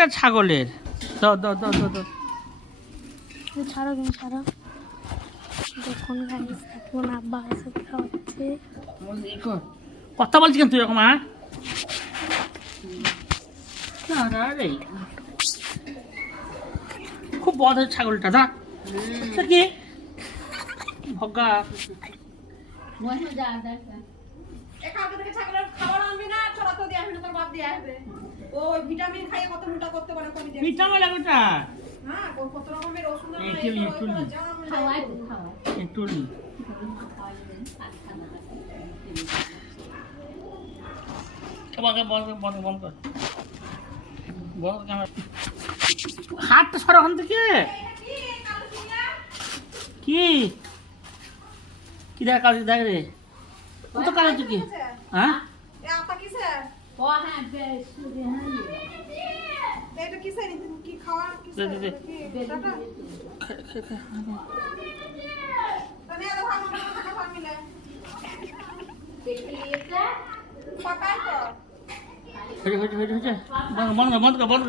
এটা ছাগলের। দাও দাও দাও দাও দাও। ছাড়ো তুমি ছাড়ো। দেখুন গাইস এখন আব্বা এসে খাওয়াচ্ছে। কথা বলছি কেন তুই এরকম? হ্যাঁ রে খুব বড় ছাগলটা না কি ভগা। ভিটামিন লাগোটা হাতটা সর ওখান থেকে। কি কি দেখ কাল দেখ রে ও তো কাল কি হ্যাঁ বন্ধ বন্ধ বন্ধ